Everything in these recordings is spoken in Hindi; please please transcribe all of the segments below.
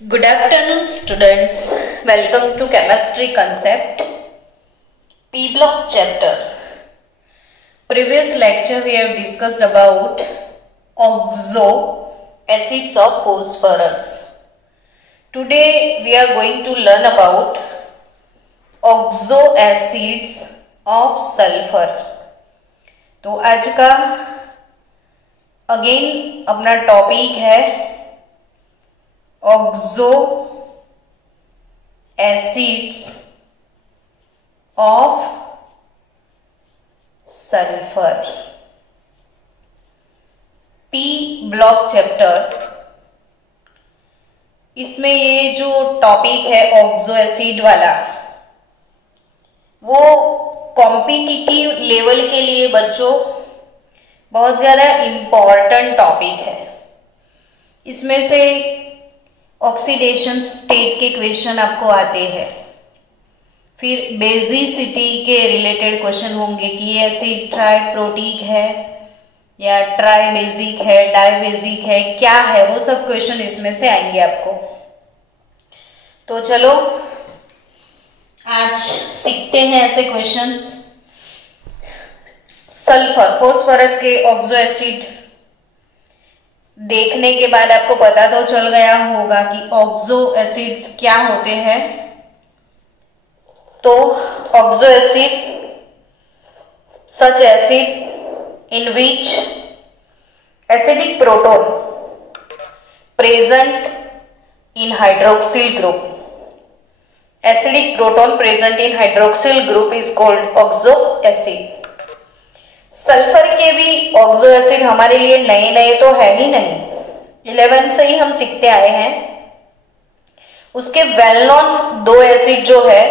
Good afternoon, students. Welcome to Chemistry Concept P Block chapter. Previous lecture we have discussed about oxo acids of phosphorus. Today we are going to learn about oxo acids of sulfur. तो आज का अगेन अपना टॉपिक है oxo acids of sulfur. P block chapter, इसमें ये जो टॉपिक है ऑक्सो एसिड वाला, वो कॉम्पिटिटिव लेवल के लिए बच्चों बहुत ज्यादा इम्पोर्टेंट टॉपिक है. इसमें से ऑक्सीडेशन स्टेट के क्वेश्चन आपको आते हैं, फिर बेसिसिटी के रिलेटेड क्वेश्चन होंगे कि ये एसिड ट्राइप्रोटिक है या ट्राइबेसिक है, डाइबेसिक है, क्या है, वो सब क्वेश्चन इसमें से आएंगे आपको. तो चलो आज सीखते हैं ऐसे क्वेश्चंस. सल्फर फॉस्फोरस के ऑक्सो एसिड देखने के बाद आपको पता तो चल गया होगा कि ऑक्सो एसिड्स क्या होते हैं. तो oxo acid such acid in which acidic proton present in hydroxyl group. Acidic proton present in hydroxyl group is called oxo acid. Sulphur के भी ऑक्सो एसिड हमारे लिए नए नए तो है ही नहीं, 11 से ही हम सीखते आए हैं. उसके वेल नोन दो एसिड जो है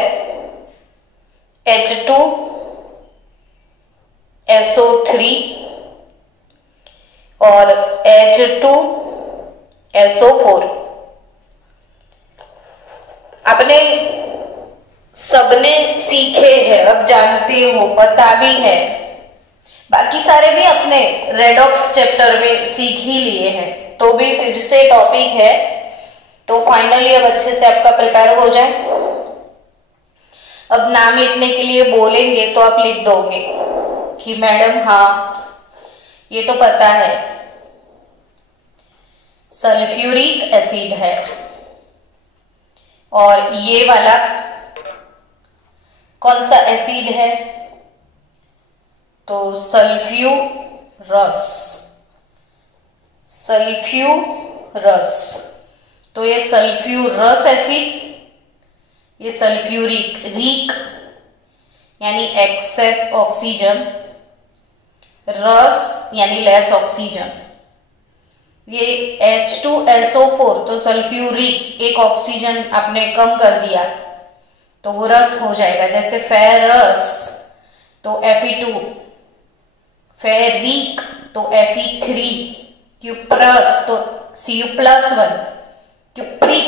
H2SO3 और H2SO4. आपने सबने सीखे हैं, अब जानते हो, पता भी है. बाकी सारे भी अपने रेडॉक्स चैप्टर में सीख ही लिए हैं, तो भी फिर से टॉपिक है, तो फाइनली अब अच्छे से आपका प्रिपेयर हो जाए. अब नाम लिखने के लिए बोलेंगे तो आप लिख दोगे कि मैडम हाँ ये तो पता है सल्फ्यूरिक एसिड है, और ये वाला कौन सा एसिड है, तो सल्फ्यूरस. सल्फ्यूरस, तो ये सल्फ्यूरस एसिड, ये सल्फ्यूरिक, रीक यानी एक्सेस ऑक्सीजन, रस यानी लेस ऑक्सीजन. ये H2SO4 तो सल्फ्यूरिक, एक ऑक्सीजन आपने कम कर दिया तो वो रस हो जाएगा. जैसे फेरस तो Fe2, फेरिक तो Fe3, क्यूप्रस तो Cu+1, क्यूप्रिक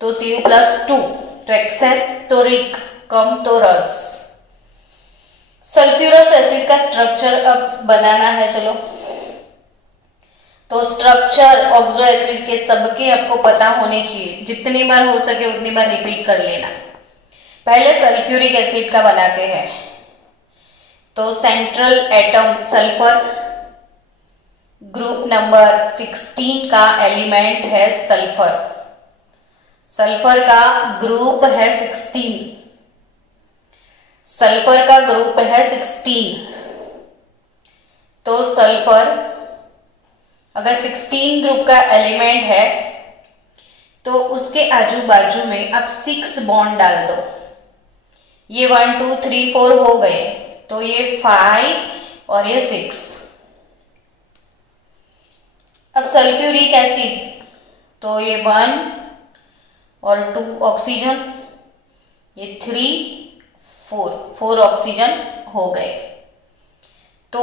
तो Cu+2, तो एक्सेस तो रिक, कम तो रस. सल्फ्यूरस एसिड का स्ट्रक्चर अब बनाना है. चलो, तो स्ट्रक्चर ऑक्सो एसिड के सबके आपको पता होने चाहिए, जितनी बार हो सके उतनी बार रिपीट कर लेना. पहले सल्फ्यूरिक एसिड का बनाते हैं. तो central atom sulphur, group number 16 का एलिमेंट है सल्फर. सल्फर का ग्रुप है 16. सल्फर का ग्रुप है 16. तो सल्फर अगर 16 ग्रुप का एलिमेंट है तो उसके आजू बाजू में आप 6 बॉन्ड डाल दो. ये 1 2 3 4 हो गए, तो ये 5 और ये 6. अब सल्फ्यूरिक एसिड, तो ये 1 और 2 ऑक्सीजन, ये 3 4 ऑक्सीजन हो गए. तो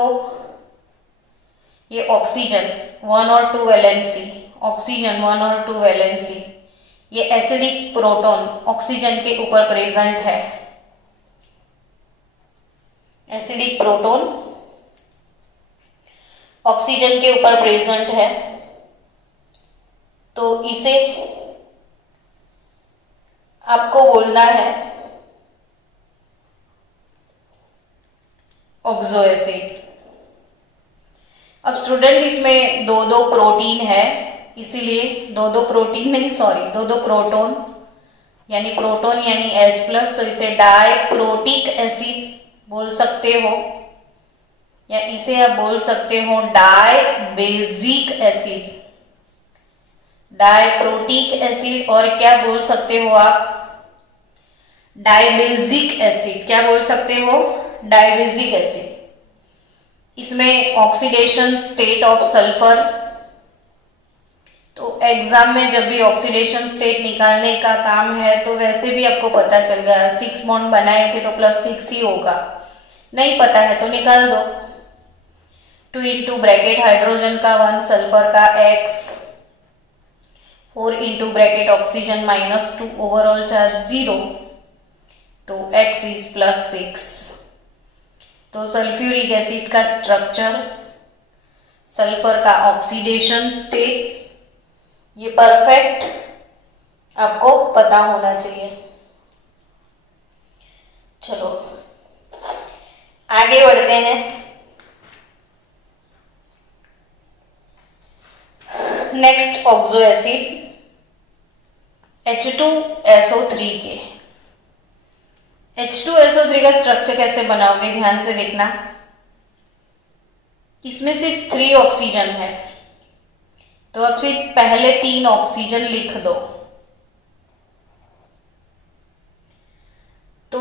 ये ऑक्सीजन 1 और 2 वैलेंसी, ऑक्सीजन 1 और 2 वैलेंसी. ये एसिडिक प्रोटॉन ऑक्सीजन के ऊपर प्रेजेंट है. एसिडिक प्रोटॉन ऑक्सीजन के ऊपर प्रेजेंट है, तो इसे आपको बोलना है ऑक्सो एसिड। अब स्टूडेंट इसमें दो दो प्रोटीन है, इसीलिए दो दो प्रोटीन नहीं, सॉरी, दो दो प्रोटॉन यानी H+, तो इसे डाइप्रोटिक एसिड बोल सकते हो, या इसे आप बोल सकते हो डाइबेजिक एसिड, डाइप्रोटिक एसिड, और क्या बोल सकते हो आप, डाइबेजिक एसिड। क्या बोल सकते हो, डाइबेजिक एसिड। इसमें ऑक्सीडेशन स्टेट ऑफ सल्फर, तो एग्जाम में जब भी ऑक्सीडेशन स्टेट निकालने का काम है तो वैसे भी आपको पता चल गया, 6 बॉन्ड बनाए थे तो +6 ही होगा, नहीं पता है तो निकाल दो। 2 इंटू ब्रैकेट हाइड्रोजन का 1, सल्फर का X, 4 into bracket oxygen -2, overall charge 0, तो X इज +6। तो सल्फ्यूरिक एसिड का स्ट्रक्चर, सल्फर का ऑक्सीडेशन स्टेट, ये परफेक्ट आपको पता होना चाहिए। चलो आगे बढ़ते हैं। नेक्स्ट ऑक्सो एसिड H2SO3 के। H2SO3 का स्ट्रक्चर कैसे बनाओगे, ध्यान से देखना। इसमें सिर्फ 3 ऑक्सीजन है, तो अब फिर पहले 3 ऑक्सीजन लिख दो, तो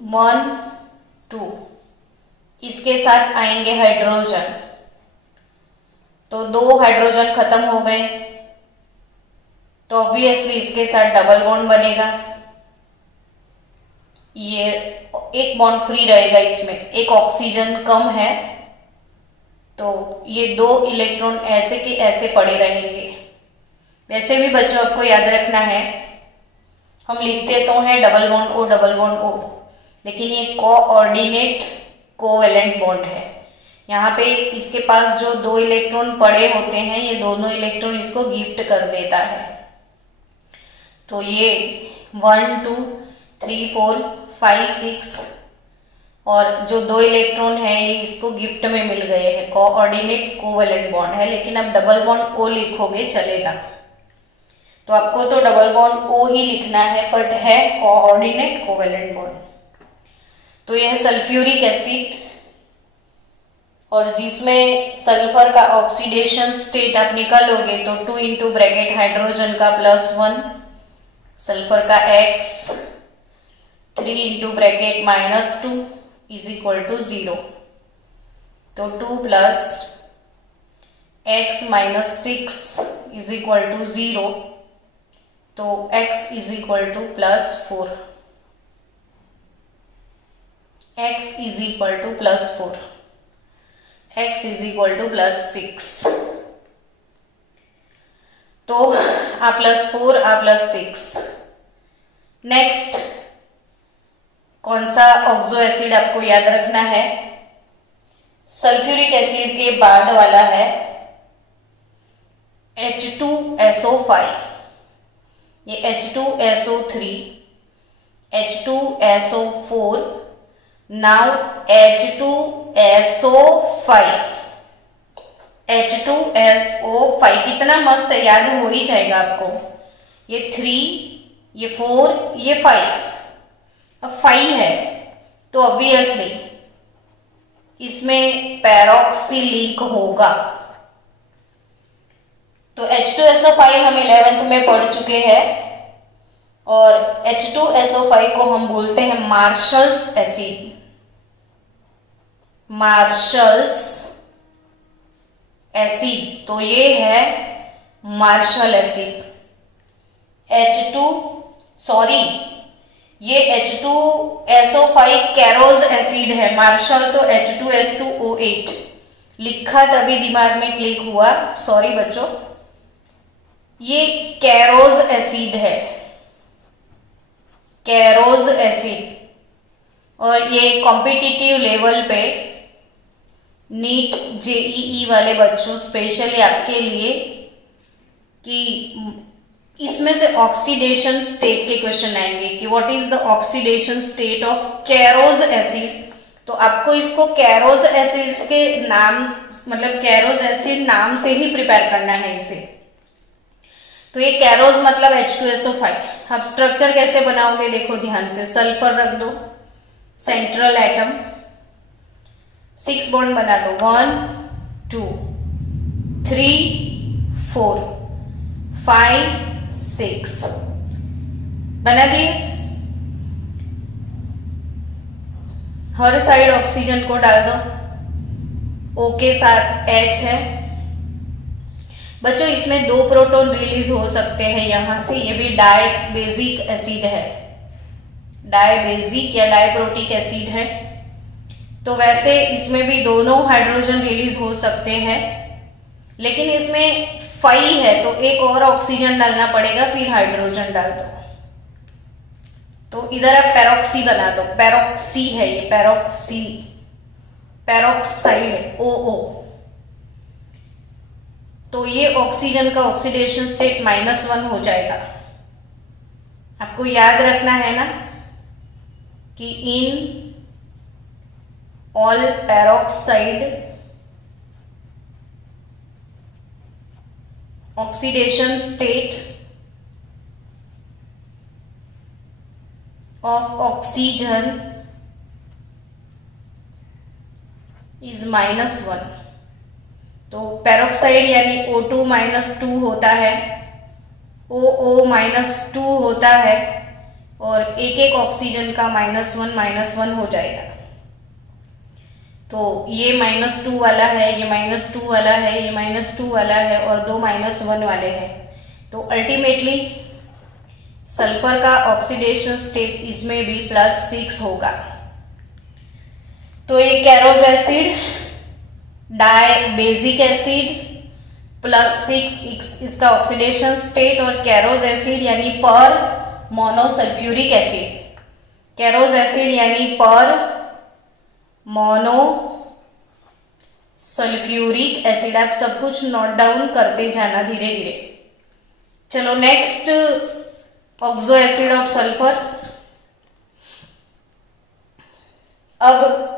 1 2, इसके साथ आएंगे हाइड्रोजन, तो 2 हाइड्रोजन खत्म हो गए, तो ऑब्वियसली इसके साथ डबल बॉन्ड बनेगा, ये एक बॉन्ड फ्री रहेगा, इसमें एक ऑक्सीजन कम है, तो ये 2 इलेक्ट्रॉन ऐसे के ऐसे पड़े रहेंगे। वैसे भी बच्चों आपको याद रखना है, हम लिखते तो हैं double bond O double bond O, लेकिन ये कोऑर्डिनेट कोवेलेंट बॉन्ड है। यहाँ पे इसके पास जो 2 इलेक्ट्रॉन पड़े होते हैं, ये दोनों इलेक्ट्रॉन इसको गिफ्ट कर देता है, तो ये 1 2 3 4 5 6 और जो 2 इलेक्ट्रॉन है ये इसको गिफ्ट में मिल गए हैं, कोऑर्डिनेट कोवेलेंट बॉन्ड है, लेकिन अब डबल बॉन्ड O लिखोगे चलेगा, तो आपको तो डबल बॉन्ड O ही लिखना है, बट है कोऑर्डिनेट कोवेलेंट बॉन्ड। तो यह सल्फ्यूरिक एसिड, और जिसमें सल्फर का ऑक्सीडेशन स्टेट आप निकालोगे तो 2 इंटू ब्रैकेट हाइड्रोजन का +1, सल्फर का X, 3 into bracket -2 is equal to 0, तो 2 plus X -6 is equal to 0, तो X is equal to +4, X is equal to +4, X is equal to +6, तो A+4 A+6। नेक्स्ट कौन सा ऑक्सो एसिड आपको याद रखना है, सल्फ्यूरिक एसिड के बाद वाला है H2SO5, ये H2SO3, H2SO4, now H2SO5, H2SO5 कितना मस्त है, याद हो ही जाएगा आपको, ये 3, ये 4, ये 5, अब 5 है तो ऑब्वियसली इसमें पैरोक्सिलिक होगा, तो H2SO5 हम 11th में पढ़ चुके हैं, और H2SO5 को हम बोलते हैं मार्शल्स एसिड, मार्शल्स एसिड, तो ये है मार्शल एसिड। ये H2SO5 कैरोज एसिड है, मार्शल तो H2S2O8 लिखा तभी दिमाग में क्लिक हुआ, सॉरी बच्चों, ये कैरोज एसिड है, कैरोज एसिड, और ये कॉम्पिटिटिव लेवल पे नीट जेईई वाले बच्चों स्पेशली आपके लिए कि इसमें से ऑक्सीडेशन स्टेट के क्वेश्चन आएंगे कि what is the oxidation state of कैरोज acid. तो आपको इसको कैरोज एसिड्स के नाम, मतलब कैरोज एसिड नाम से ही प्रिपेयर करना है इसे। तो ये कैरोज मतलब H2SO5। अब स्ट्रक्चर कैसे बनाओगे देखो ध्यान से, सल्फर रख दो सेंट्रल एटम, 6 बॉन्ड बना दो, 1 2 3 4 5 6 बना दिए। हर साइड ऑक्सीजन को डाल दो, O के साथ H है। बच्चों इसमें 2 प्रोटॉन रिलीज हो सकते हैं यहां से, ये भी डाइबेजिक एसिड है, डाइबेजिक या डाइप्रोटिक एसिड है। तो वैसे इसमें भी दोनों हाइड्रोजन रिलीज हो सकते हैं, लेकिन इसमें फाई है तो एक और ऑक्सीजन डालना पड़ेगा, फिर हाइड्रोजन डाल दो। तो इधर आप पैरोक्सी बना दो, पैरोक्सी है ये, पैरोक्सी, पैरोक्साइड OO। तो ये ऑक्सीजन का ऑक्सीडेशन स्टेट -1 हो जाएगा। आपको याद रखना है ना कि in all peroxide oxidation state of oxygen is -1। तो पैरोक्साइड यानी O2 -2 होता है, OO -2 होता है, और एक एक ऑक्सीजन का -1 हो जाएगा। तो ये -2 वाला है, ये -2 वाला है, ये -2 वाला है, और 2 -1 वाले हैं। तो अल्टीमेटली सल्फर का ऑक्सीडेशन स्टेट इसमें भी +6 होगा। तो ये कैरोज एसिड, डाइबेजिक एसिड, +6 इसका ऑक्सीडेशन स्टेट, और कैरोज एसिड यानी पर मोनोसल्फ्यूरिक एसिड, कैरोज एसिड यानी पर मोनो सल्फ्यूरिक एसिड। आप सब कुछ नोट डाउन करते जाना धीरे धीरे। चलो next, oxo acid of sulphur. अब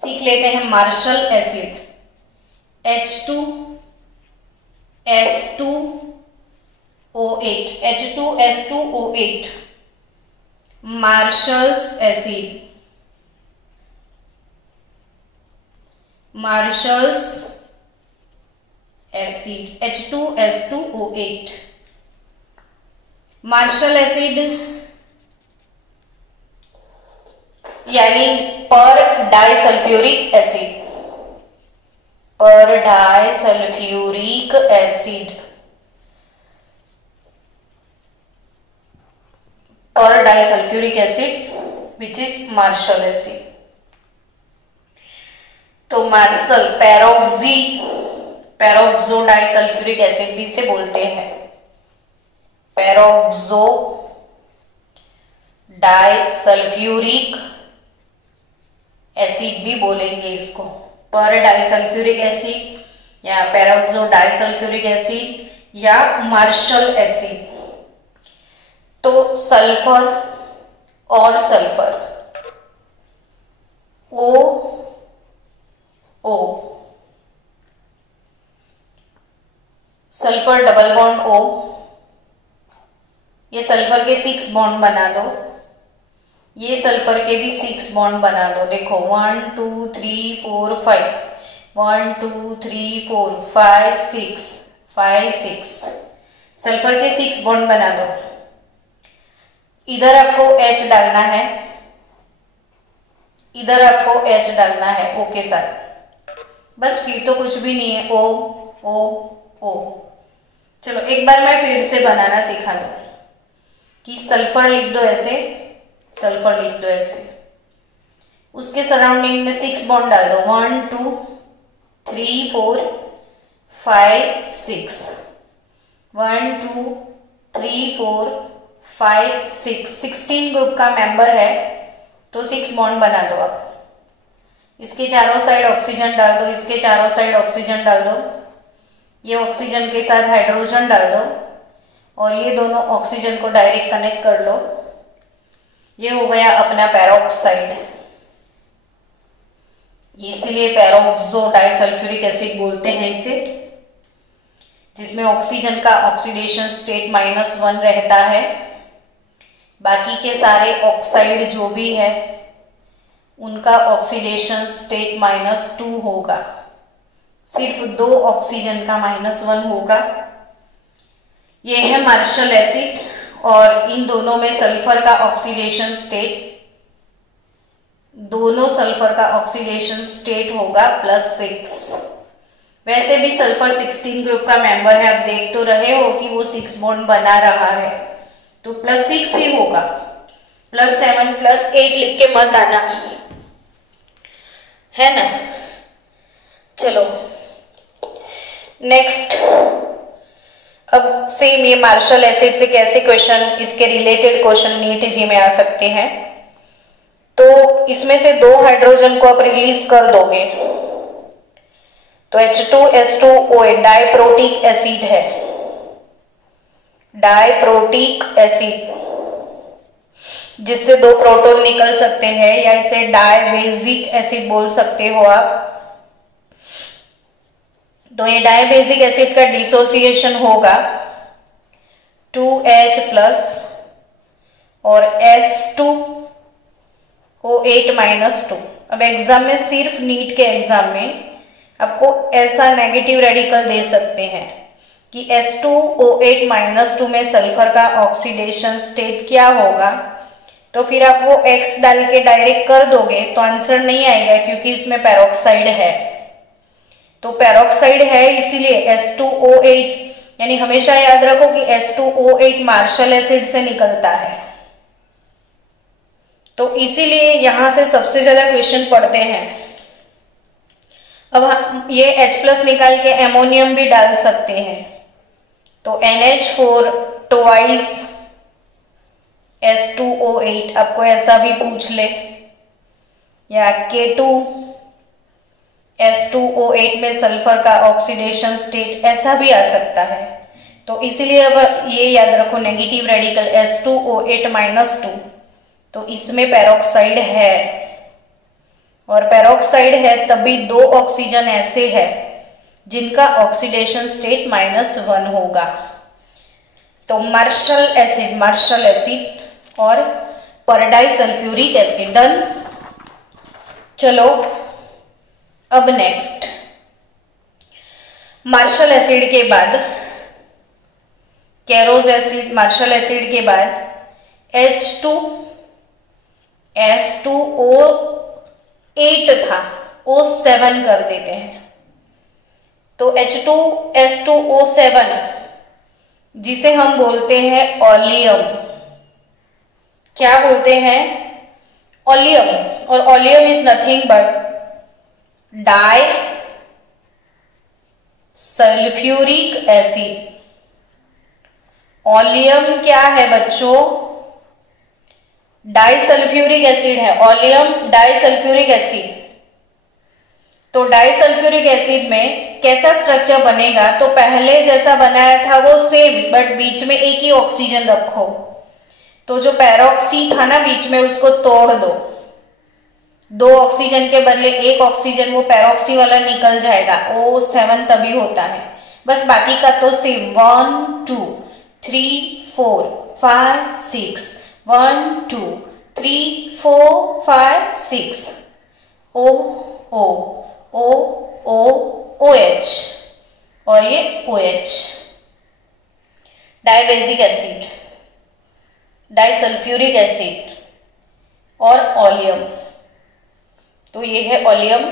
सीख लेते हैं Marshall acid, H2S2O8, H2S2O8, Marshall's acid, Marshall's acid H2S2O8। Marshall acid यानी per disulphuric acid, per disulphuric acid, per disulphuric acid which is Marshall acid. तो मार्शल पैरोक्सो डाइसल्फ्यूरिक एसिड भी से बोलते हैं, पैरोक्सो डाइसल्फ्यूरिक एसिड भी बोलेंगे इसको, पर डाइसल्फ्यूरिक एसिड या पैरोक्सो डाइसल्फ्यूरिक एसिड या मार्शल एसिड। तो सल्फर और sulphur O, sulphur double bond O, ये सल्फर के 6 बॉन्ड बना दो, ये सल्फर के भी 6 बॉन्ड बना दो। देखो 1 2 3 4 5, 1 2 3 4 5 6, 5 6 सल्फर के 6 बॉन्ड बना दो। इधर आपको H डालना है, इधर आपको H डालना है O के साथ, बस फिर तो कुछ भी नहीं है, O O O। चलो एक बार मैं फिर से बनाना सिखा दूं कि सल्फर लिख दो ऐसे, सल्फर लिख दो ऐसे, उसके सराउंडिंग में 6 बॉन्ड डाल दो, 1 2 3 4 5 6, 1 2 3 4 5 6, 16 ग्रुप का मेंबर है तो 6 बॉन्ड बना दो आप। इसके चारों साइड ऑक्सीजन डाल दो, इसके चारों साइड ऑक्सीजन डाल दो, ये ऑक्सीजन के साथ हाइड्रोजन डाल दो, और ये दोनों ऑक्सीजन को डायरेक्ट कनेक्ट कर लो। ये हो गया अपना पैरोक्साइड, इसीलिए पैरोक्सो डाइसल्फ्यूरिक एसिड बोलते हैं इसे, जिसमें ऑक्सीजन का ऑक्सीडेशन स्टेट -1 रहता है। बाकी के सारे ऑक्साइड जो भी है उनका ऑक्सीडेशन स्टेट -2 होगा, सिर्फ 2 ऑक्सीजन का -1 होगा। ये है मार्शल एसिड और इन दोनों में सल्फर का ऑक्सीडेशन स्टेट, दोनों सल्फर का ऑक्सीडेशन स्टेट होगा +6। वैसे भी सल्फर 16 ग्रुप का मेंबर है, आप देख तो रहे हो कि वो 6 बॉन्ड बना रहा है, तो +6 ही होगा, +7 +8 लिख के मत आना, है ना। चलो नेक्स्ट, अब सेम ये मार्शल एसिड से कैसे क्वेश्चन, इसके रिलेटेड क्वेश्चन नीट जी में आ सकते हैं। तो इसमें से 2 हाइड्रोजन को आप रिलीज कर दोगे तो H2S2OH डाइप्रोटिक एसिड है, डाइप्रोटिक एसिड, जिससे 2 प्रोटॉन निकल सकते हैं, या इसे डायबेजिक एसिड बोल सकते हो आप। तो ये डायबेजिक एसिड का डिसोसिएशन होगा 2H+ और S2O8-2। अब एग्जाम में, सिर्फ नीट के एग्जाम में आपको ऐसा नेगेटिव रेडिकल दे सकते हैं कि S2O8-2 में सल्फर का ऑक्सीडेशन स्टेट क्या होगा, तो फिर आप वो X डाल के डायरेक्ट कर दोगे तो आंसर नहीं आएगा, क्योंकि इसमें पैरोक्साइड है। तो पैरोक्साइड है इसीलिए S2O8, यानी हमेशा याद रखो कि S2O8 मार्शल एसिड से निकलता है, तो इसीलिए यहां से सबसे ज्यादा क्वेश्चन पढ़ते हैं। अब हम ये H+ निकाल के एमोनियम भी डाल सकते हैं, तो NH4 ट्वाइस S2O8 आपको ऐसा भी पूछ ले, या K2 S2O8 में सल्फर का ऑक्सीडेशन स्टेट, ऐसा भी आ सकता है। तो इसीलिए अब ये याद रखो, नेगेटिव रेडिकल S2O8-2, तो इसमें पैरोक्साइड है, और पैरोक्साइड है तभी 2 ऑक्सीजन ऐसे है जिनका ऑक्सीडेशन स्टेट -1 होगा। तो मार्शल एसिड और परडाइसल्फ्यूरिक एसिड डन। चलो अब नेक्स्ट, मार्शल एसिड के बाद केरोज एसिड, मार्शल एसिड के बाद H2S2O8 था, O7 कर देते हैं। तो H2S2O7 जिसे हम बोलते हैं ओलियम, क्या बोलते हैं? ओलियम। और oleum is nothing but di sulphuric acid. Oleum क्या है बच्चों? डाइसल्फ्यूरिक एसिड है, ओलियम डाइसल्फ्यूरिक एसिड। तो डाइसल्फ्यूरिक एसिड में कैसा स्ट्रक्चर बनेगा? तो पहले जैसा बनाया था वो सेम, बट बीच में एक ही ऑक्सीजन रखो। तो जो पैरोक्सी था ना बीच में, उसको तोड़ दो, 2 ऑक्सीजन के बदले 1 ऑक्सीजन वो पैरोक्सी वाला निकल जाएगा, O7 तभी होता है। बस बाकी का तो same, 1 2 3 4 5 6, 1 2 3 4 5 6, O O O O OH, और ये OH डाइबेजिक एसिड, डाइसल्फ्यूरिक एसिड और ओलियम। तो ये है ओलियम।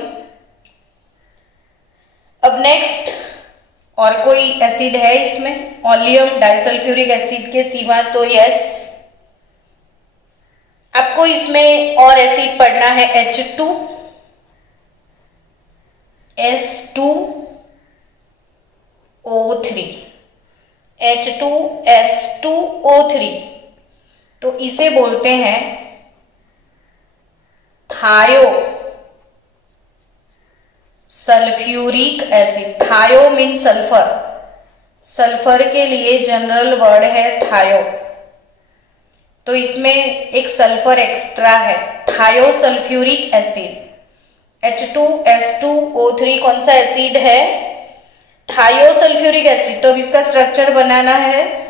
अब नेक्स्ट, और कोई एसिड है इसमें ओलियम डाइसल्फ्यूरिक एसिड के सिवा? तो यस, आपको इसमें और एसिड पढ़ना है, H2S2O3, H2S2O3। तो इसे बोलते हैं थायो सल्फ्यूरिक एसिड। थायो मीन सल्फर, सल्फर के लिए जनरल वर्ड है थायो, तो इसमें एक सल्फर एक्स्ट्रा है, थायोसल्फ्यूरिक एसिड। H2S2O3 कौन सा एसिड है? थायोसल्फ्यूरिक एसिड। तो अब इसका स्ट्रक्चर बनाना है,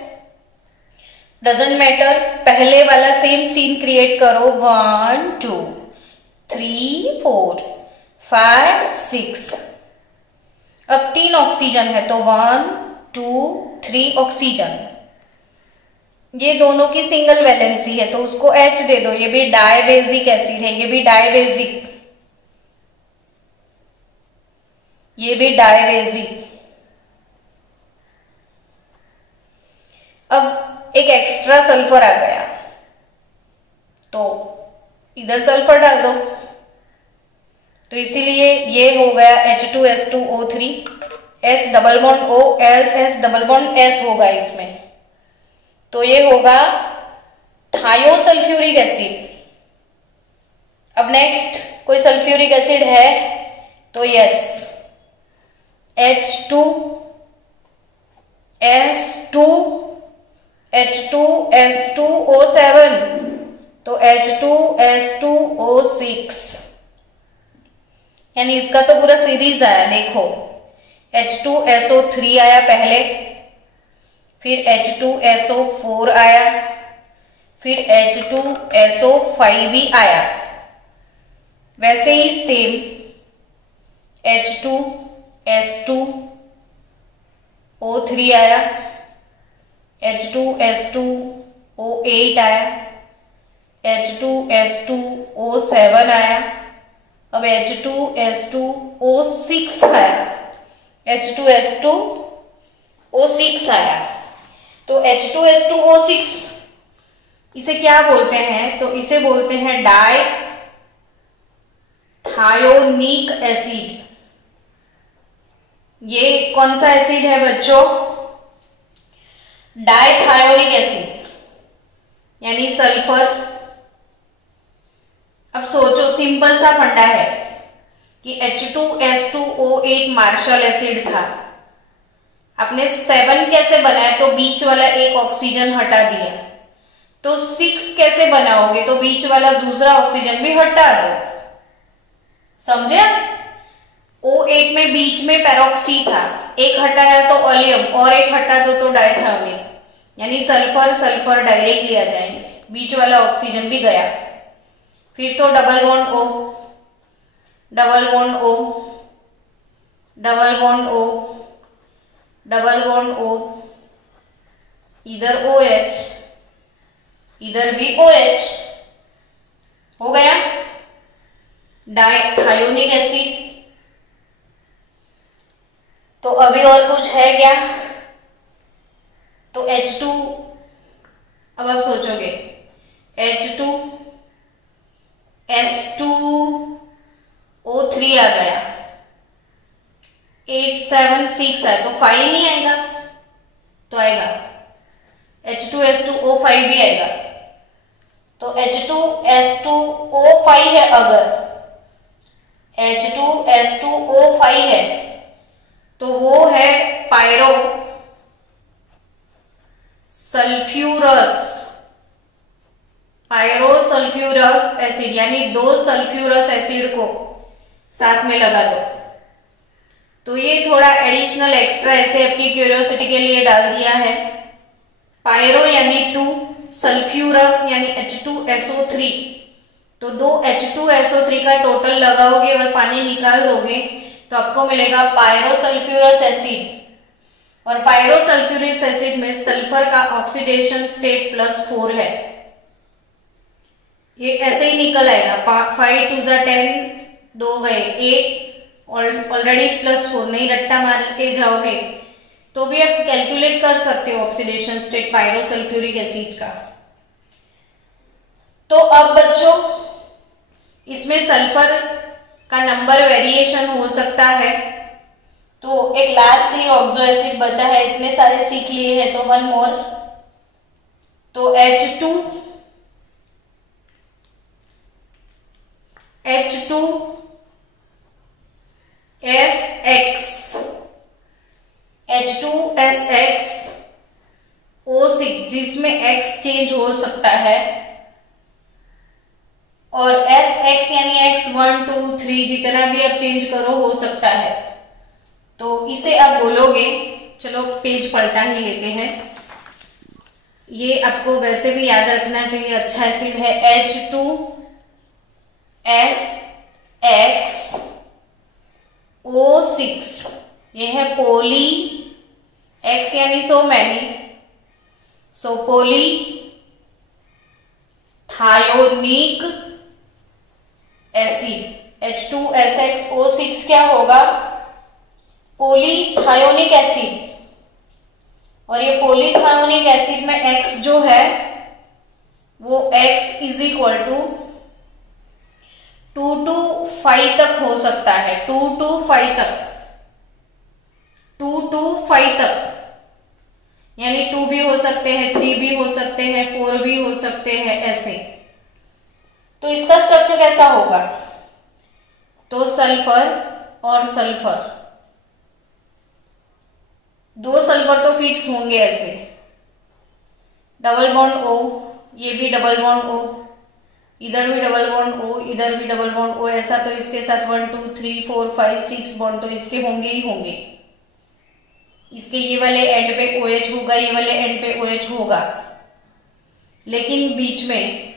डजेंट मैटर, पहले वाला सेम सीन क्रिएट करो। 1 2 3 4 5 6। अब 3 ऑक्सीजन है तो 1 2 3 ऑक्सीजन। ये दोनों की सिंगल वैलेंसी है तो उसको H दे दो। ये भी डायबेजिक एसिड है, ये भी डायबेजिक, ये भी डायबेजिक। अब एक एक्स्ट्रा सल्फर आ गया तो इधर सल्फर डाल दो, तो इसीलिए ये हो गया H2S2O3, S double bond O L S double bond S होगा इसमें, तो ये होगा थायोसल्फ्यूरिक एसिड। अब नेक्स्ट कोई सल्फ्यूरिक एसिड है तो यस, H2S2O7, तो H2S2O6, यानी इसका तो पूरा सीरीज आया। देखो H2SO3 आया पहले, फिर H2SO4 आया, फिर H2SO5 भी आया। वैसे ही सेम H2S2O3 आया, H2S2O8 आया, H2S2O7 आया, अब H2S2O6 आया, H2S2O6 आया। तो H2S2O6 इसे क्या बोलते हैं? तो इसे बोलते हैं डाई थायोनिक एसिड। ये कौन सा एसिड है बच्चों? डाइथायोनिक एसिड, यानी सल्फर। अब सोचो, सिंपल सा फंडा है कि H2S2O8 मार्शल एसिड था, आपने 7 कैसे बनाया? तो बीच वाला एक ऑक्सीजन हटा दिया। तो 6 कैसे बनाओगे? तो बीच वाला दूसरा ऑक्सीजन भी हटा दो। समझे? O8 में बीच में पैरोक्सी था, एक हटाया तो ओलियम, और एक हटा दो तो डाइथायोनिक, यानी सल्फर सल्फर डायरेक्टली आ जाएंगे, बीच वाला ऑक्सीजन भी गया। फिर तो double bond O, double bond O, double bond O, double bond O, इधर OH, इधर भी OH हो गया डाइथायोनिक एसिड। तो अभी और कुछ है क्या? तो H2, अब आप सोचोगे H2S2O3 आ गया, 8 7 6 है तो 5 नहीं आएगा, तो आएगा H2S2O5 भी आएगा। तो H2S2O5 है, अगर H2S2O5 है तो वो है पायरो सल्फ्यूरस एसिड, यानी 2 सल्फ्यूरस एसिड को साथ में लगा दो। तो ये थोड़ा एडिशनल एक्स्ट्रा ऐसे आपकी क्यूरियोसिटी के लिए डाल दिया है। पायरो यानी 2, सल्फ्यूरस यानी H2SO3, तो 2 H2SO3 का टोटल लगाओगे और पानी निकाल दोगे तो आपको मिलेगा पायरोसल्फ्यूरस एसिड। और पायरोसल्फ्यूरिक एसिड में सल्फर का ऑक्सीडेशन स्टेट +4 है। ये ऐसे ही निकल आएगा, 5 2 10, 2 गए 1, ऑलरेडी +4, नहीं रट्टा मार के जाओगे तो भी आप कैलकुलेट कर सकते हो ऑक्सीडेशन स्टेट पायरोसल्फ्यूरिक एसिड का। तो अब बच्चों इसमें सल्फर का नंबर वेरिएशन हो सकता है। तो एक लास्ट ही ऑक्सो एसिड बचा है, इतने सारे सीख लिए हैं तो 1 मोर। तो H2SX H2SXO6 जिसमें X चेंज हो सकता है और SX यानी X1 2 3 जितना भी आप चेंज करो हो सकता है, तो इसे आप बोलोगे, चलो पेज पलटा ही लेते हैं, ये आपको वैसे भी याद रखना चाहिए, अच्छा एसिड है H2SXO6, ये है पोली, X यानी सो मैनी, सो पोली थायोनिक एसिड। H2SXO6 क्या होगा? पोलीथायोनिक एसिड, और ये पोलीथायोनिक एसिड में X जो है वो X is equal to 2 to 5 तक हो सकता है, 2 to 5 तक, 2 to 5 तक, यानी 2 भी हो सकते हैं, 3 भी हो सकते हैं, 4 भी हो सकते हैं, ऐसे। तो इसका स्ट्रक्चर कैसा होगा? तो सल्फर और सल्फर, 2 सल्फर तो फिक्स होंगे ऐसे, डबल बॉन्ड O, ये भी डबल बॉन्ड O, इधर भी डबल बॉन्ड O, इधर भी डबल बॉन्ड O, ऐसा तो इसके साथ 1 2 3 4 5 6 बॉन्ड तो इसके होंगे ही होंगे। इसके ये वाले एंड पे OH होगा, ये वाले एंड पे OH होगा, लेकिन बीच में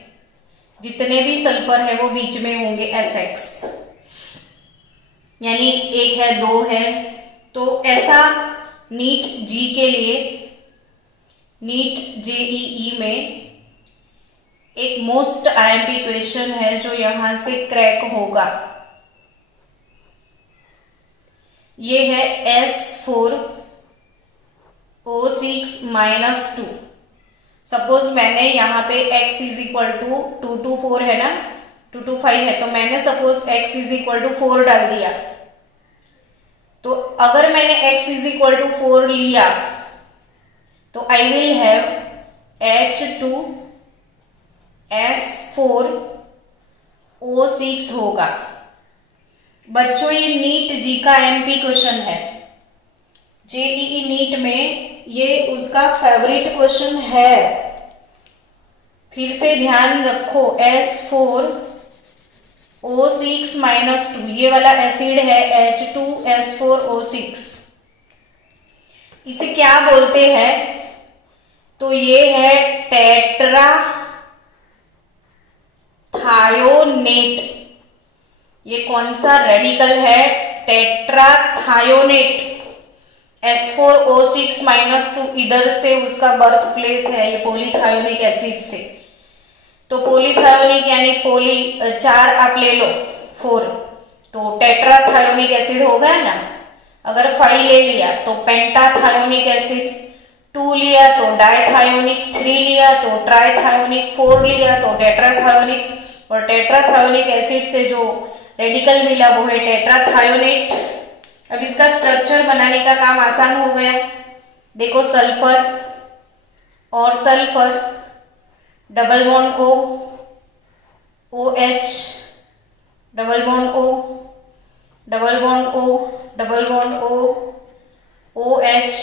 जितने भी सल्फर है वो बीच में होंगे SX, यानी 1 है 2 है। तो ऐसा नीट जी के लिए, नीट JEE में एक मोस्ट IMP क्वेश्चन है जो यहां से क्रैक होगा, ये है S4O6-2। सपोज मैंने यहाँ पे X is equal to 2 to 4 है ना, 2 to 5 है, तो मैंने suppose X is equal to 4 डाल दिया, तो अगर मैंने X इज इक्वल टू 4 लिया तो आई विल हैव H2S4O6 होगा। बच्चों ये नीट जी का MP क्वेश्चन है, JEE नीट में ये उसका फेवरेट क्वेश्चन है, फिर से ध्यान रखो। S4O6-2 ये वाला एसिड है H2S4O6, इसे क्या बोलते हैं? तो ये है टेट्रा थायोनेट। ये कौन सा रेडिकल है? टेट्रा थायोनेट। S4O6-2 इधर से उसका बर्थ प्लेस है, ये पोलीथायोनिक एसिड से। तो पोलीथायोनिक यानी पोली 4 आप ले लो, 4 तो टेट्राथायोनिक एसिड हो गया ना। अगर 5 ले लिया तो पेंटाथायोनिक एसिड, 2 लिया तो डायथायोनिक, 3 लिया तो ट्राइथायोनिक, 4 लिया तो टेट्राथायोनिक, और टेट्राथायोनिक एसिड से जो रेडिकल मिला वो है टेट्राथायोनेट। अब इसका स्ट्रक्चर बनाने का काम आसान हो गया। देखो सल्फर और sulphur, double bond O, OH, double bond O, double bond O, double bond O, OH,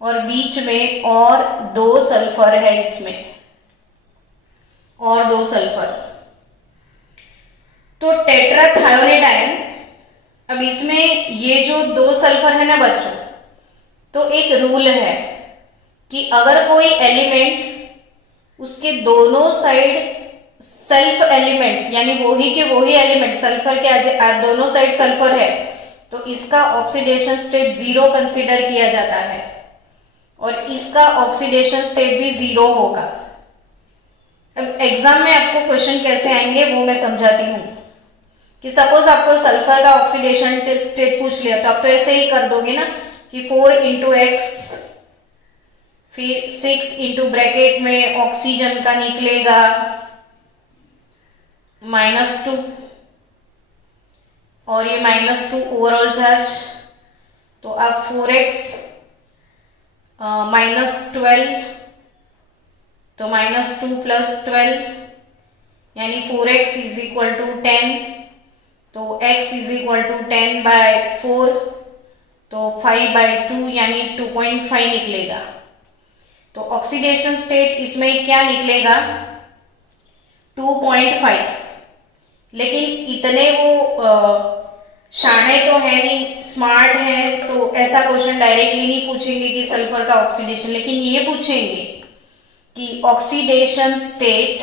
और बीच में और 2 सल्फर है, इसमें और 2 सल्फर, तो टेट्राथायोनेट आयन। अब इसमें ये जो 2 सल्फर है ना बच्चों, तो एक रूल है कि अगर कोई एलिमेंट उसके दोनों साइड सेल्फ एलिमेंट यानी वही के वही एलिमेंट सल्फर के दोनों साइड सल्फर है, तो इसका ऑक्सीडेशन स्टेट 0 कंसीडर किया जाता है, और इसका ऑक्सीडेशन स्टेट भी 0 होगा। अब एग्जाम में आपको क्वेश्चन कैसे आएंगे वो मैं समझाती हूँ। कि सपोज आपको सल्फर का ऑक्सीडेशन स्टेट पूछ लिया, तो आप तो ऐसे ही कर दोगे ना कि 4 into X, फिर 6 into ब्रैकेट में ऑक्सीजन का निकलेगा -2, और ये -2 ओवरऑल चार्ज, तो अब 4x -12, तो -2 + 12 यानी 4x इज इक्वल टू 10, तो x इज इक्वल टू 10/4, तो तो 5/2 यानी 2.5 निकलेगा। तो ऑक्सीडेशन स्टेट इसमें क्या निकलेगा 2.5। लेकिन इतने वो शाणे तो है नहीं, स्मार्ट है, तो ऐसा क्वेश्चन डायरेक्टली नहीं पूछेंगे कि सल्फर का ऑक्सीडेशन, लेकिन ये पूछेंगे कि oxidation state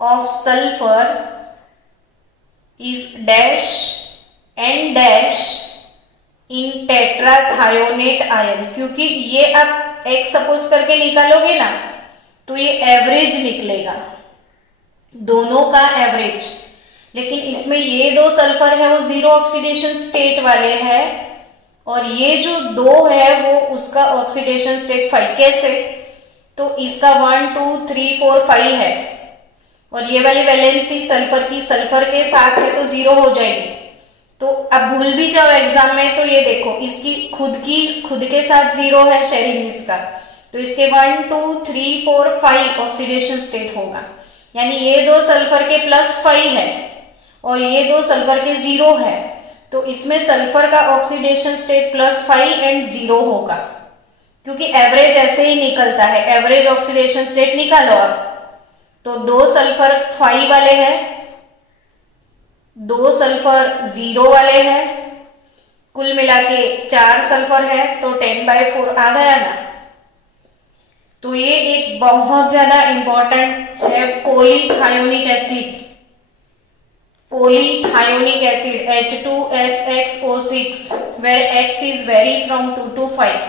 of sulphur is dash and dash in tetrathionate ion. क्योंकि ये आप एक सपोज करके निकालोगे ना तो ये एवरेज निकलेगा, दोनों का एवरेज। लेकिन इसमें ये दो सल्फर है वो जीरो ऑक्सीडेशन स्टेट वाले हैं, और ये जो दो है वो उसका ऑक्सीडेशन स्टेट 5। कैसे? तो इसका 1 2 3 4 5 है, और ये वाली वैलेंसी सल्फर की सल्फर के साथ है तो जीरो हो जाएगी। तो अब भूल भी जाओ एग्जाम में तो ये देखो इसकी खुद के साथ जीरो है शेयरिंग इसका, तो इसके 1 2 3 4 5 ऑक्सीडेशन स्टेट होगा। यानी ये दो सल्फर के +5 है और ये दो सल्फर के 0 है, तो इसमें सल्फर का ऑक्सीडेशन स्टेट +5 एंड 0 होगा, क्योंकि एवरेज ऐसे ही निकलता है। एवरेज ऑक्सीडेशन स्टेट निकालो आप, तो दो सल्फर 5 वाले हैं, दो सल्फर 0 वाले हैं, कुल मिला के 4 सल्फर है, तो 10/4 आ गया ना। तो ये एक बहुत ज्यादा इंपॉर्टेंट है पॉलीथायोनिक acid. Polythionic acid H2SXO6 where X is vary from 2 to 5.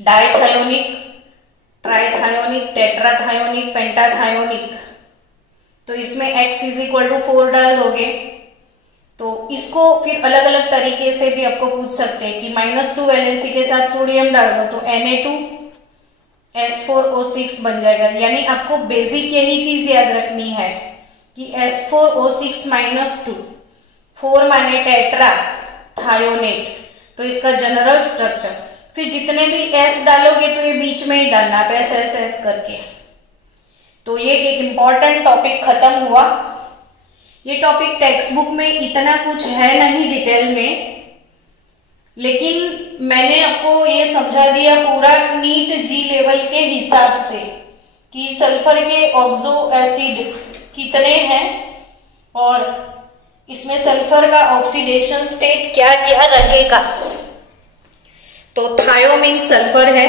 Dithionic, trithionic, tetrathionic, pentathionic। तो इसमें X इज इक्वल टू 4 डाल दोगे तो इसको फिर अलग अलग तरीके से भी आपको पूछ सकते हैं कि -2 वैलेंसी के साथ सोडियम डाल दो तो Na2S4O6 बन जाएगा। यानी आपको बेसिक यही चीज याद रखनी है कि S4O6 -2, 4 माने टेट्रा थायोनेट, तो इसका जनरल स्ट्रक्चर। फिर जितने भी S डालोगे तो ये बीच में ही डालना है S करके। तो ये एक इंपॉर्टेंट टॉपिक खत्म हुआ। ये टॉपिक टेक्स्ट बुक में इतना कुछ है नहीं डिटेल में, लेकिन मैंने आपको ये समझा दिया पूरा नीट जी लेवल के हिसाब से कि सल्फर के ऑक्सो एसिड कितने हैं और इसमें सल्फर का ऑक्सीडेशन स्टेट क्या क्या रहेगा। तो थायो मीन्स सल्फर है,